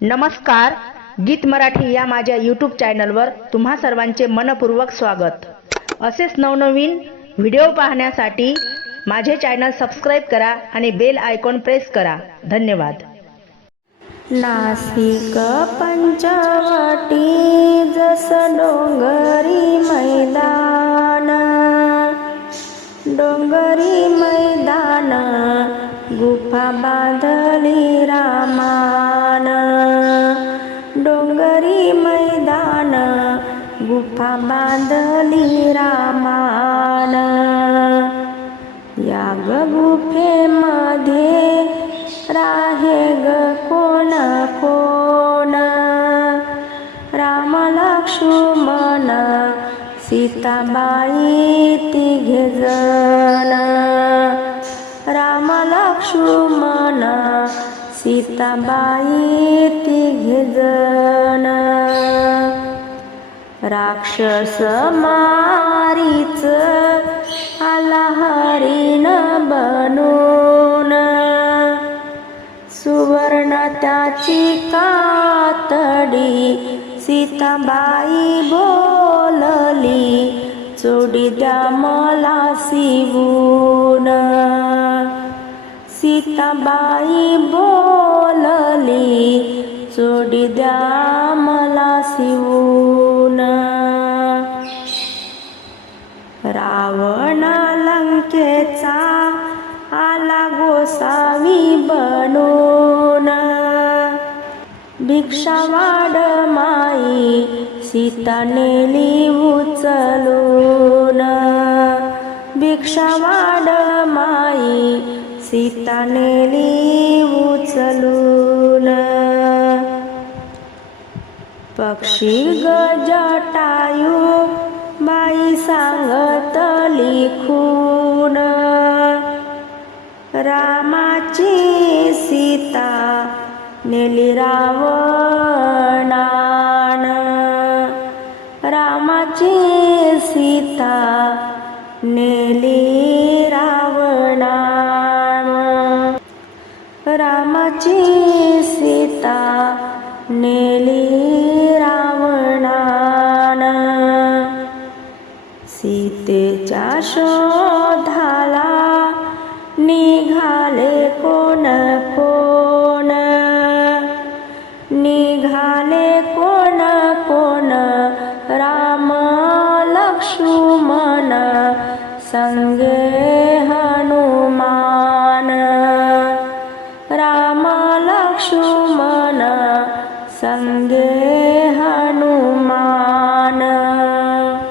नमस्कार गीत मराठी या माझ्या यूट्यूब चॅनलवर तुम्हा सर्वांचे मनपूर्वक स्वागत. असेच नवनवीन व्हिडिओ पाहण्यासाठी माझे चॅनल सबस्क्राईब करा आणि बेल आयकॉन प्रेस करा. धन्यवाद. नाशिक पंचवटी जस डोंगरी मैदान डोंगरी मैदान गुफा बांधली रा गुफा बांधली रामान या ग गुफेमध्ये राहे ग कोण कोण. राम लक्ष्मण सीताबाई तिघे जण. राम लक्ष्मण सीताबाई तिघे जण. राक्षस मारीच आला हरिण बनून. सुवर्ण त्याची कातडी सीताबाई बोलली चोडी द्या मला शिवून. सीताबाई बोलली चोडी द्या मला शिवून. लंकेचा आला गोसावी बनून. भिक्षा वाड माई सीता नेली उचलून. भिक्षा वाड माई सीता नेली उचलून. पक्षी गजटायू बाई सांगत लिखू रामाची सीता नेली रावणान. रामाची सीता नेली रावणान. रामाची सीता नेली रावणान. सीतेच्या शोधाला निघाले कोण कोण? निघाले कोण कोण? राम लक्ष्मण संगे हनुमान। राम लक्ष्मण संगे